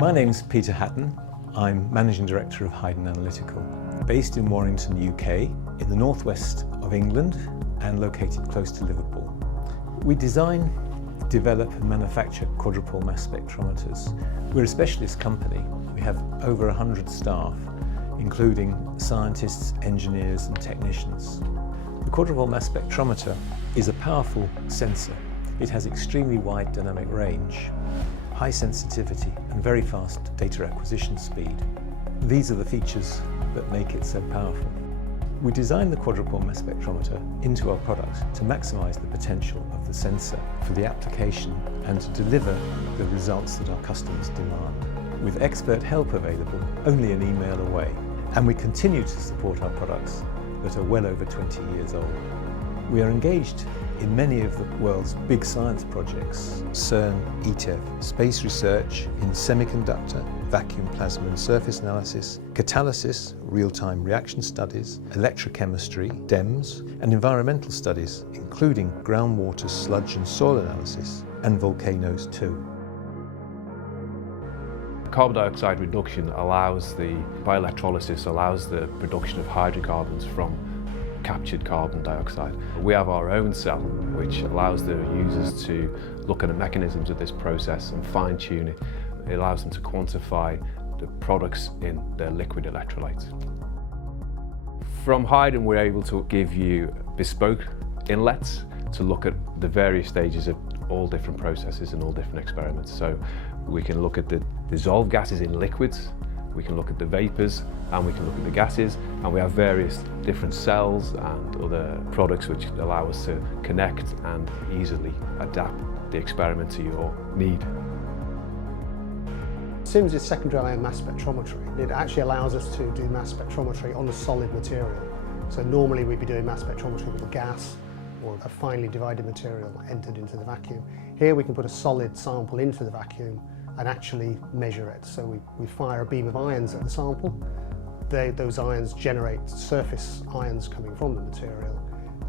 My name's Peter Hatton. I'm Managing Director of HIDEN Analytical, based in Warrington, UK, in the northwest of England and located close to Liverpool. We design, develop and manufacture quadruple mass spectrometers. We're a specialist company. We have over 100 staff, including scientists, engineers and technicians. The quadruple mass spectrometer is a powerful sensor. It has extremely wide dynamic range, high sensitivity and very fast data acquisition speed. These are the features that make it so powerful. We designed the quadruple mass spectrometer into our product to maximise the potential of the sensor for the application and to deliver the results that our customers demand. With expert help available only an email away, and we continue to support our products that are well over 20 years old. We are engaged in many of the world's big science projects: CERN, ETEF, space research in semiconductor, vacuum plasma and surface analysis, catalysis, real-time reaction studies, electrochemistry, DEMS, and environmental studies, including groundwater, sludge and soil analysis, and volcanoes too. Carbon dioxide reduction by electrolysis allows the production of hydrocarbons from captured carbon dioxide. We have our own cell which allows the users to look at the mechanisms of this process and fine-tune it. It allows them to quantify the products in their liquid electrolytes. From HIDEN we're able to give you bespoke inlets to look at the various stages of all different processes and all different experiments. So we can look at the dissolved gases in liquids, we can look at the vapours, and we can look at the gases, and we have various different cells and other products which allow us to connect and easily adapt the experiment to your need. SIMS is secondary ion mass spectrometry. It actually allows us to do mass spectrometry on a solid material. So normally we'd be doing mass spectrometry with a gas or a finely divided material entered into the vacuum. Here we can put a solid sample into the vacuum and actually measure it. So we fire a beam of ions at the sample. Those ions generate surface ions coming from the material,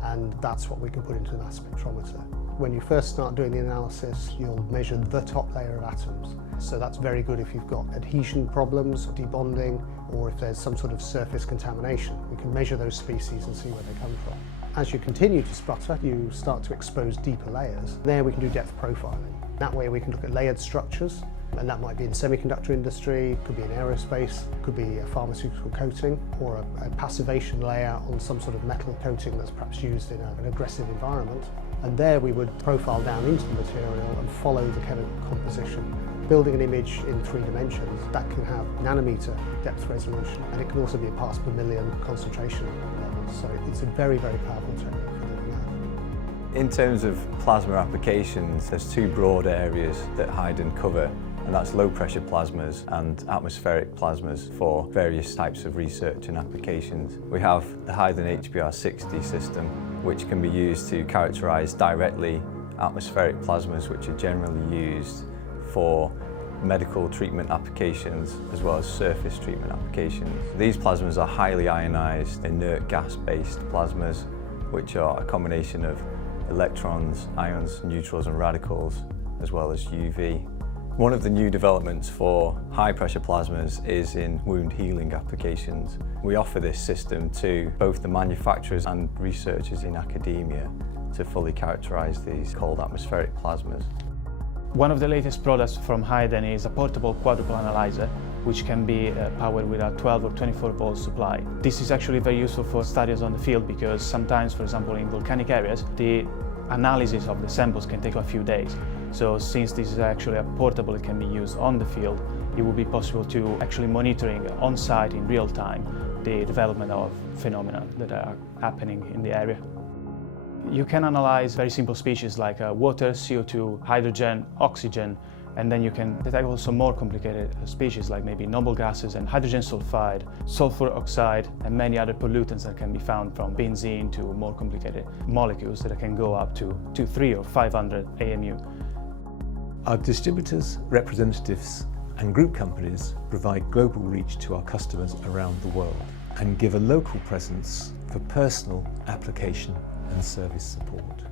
and that's what we can put into the mass spectrometer. When you first start doing the analysis, you'll measure the top layer of atoms. So that's very good if you've got adhesion problems, debonding, or if there's some sort of surface contamination. We can measure those species and see where they come from. As you continue to sputter, you start to expose deeper layers. There we can do depth profiling. That way we can look at layered structures, and that might be in semiconductor industry, could be in aerospace, could be a pharmaceutical coating, or a passivation layer on some sort of metal coating that's perhaps used in an aggressive environment. And there we would profile down into the material and follow the chemical composition, building an image in 3 dimensions that can have nanometer depth resolution, and it can also be a parts per million concentration levels. So it's a very, very powerful technique for doing that. In terms of plasma applications, there's 2 broad areas that HIDEN cover, and that's low pressure plasmas and atmospheric plasmas for various types of research and applications. We have the HIDEN HBR60 system, which can be used to characterise directly atmospheric plasmas, which are generally used for medical treatment applications as well as surface treatment applications. These plasmas are highly ionised, inert gas-based plasmas, which are a combination of electrons, ions, neutrals and radicals, as well as UV. One of the new developments for high pressure plasmas is in wound healing applications. We offer this system to both the manufacturers and researchers in academia to fully characterise these cold atmospheric plasmas. One of the latest products from HIDEN is a portable quadruple analyzer, which can be powered with a 12 or 24 volt supply. This is actually very useful for studies on the field because sometimes, for example, in volcanic areas, the analysis of the samples can take a few days. So since this is actually a portable, it can be used on the field, it will be possible to actually monitoring on-site in real time the development of phenomena that are happening in the area. You can analyze very simple species like water, CO2, hydrogen, oxygen, and then you can detect also more complicated species like maybe noble gases and hydrogen sulfide, sulfur oxide, and many other pollutants that can be found from benzene to more complicated molecules that can go up to 300 or 500 AMU. Our distributors, representatives and group companies provide global reach to our customers around the world and give a local presence for personal application and service support.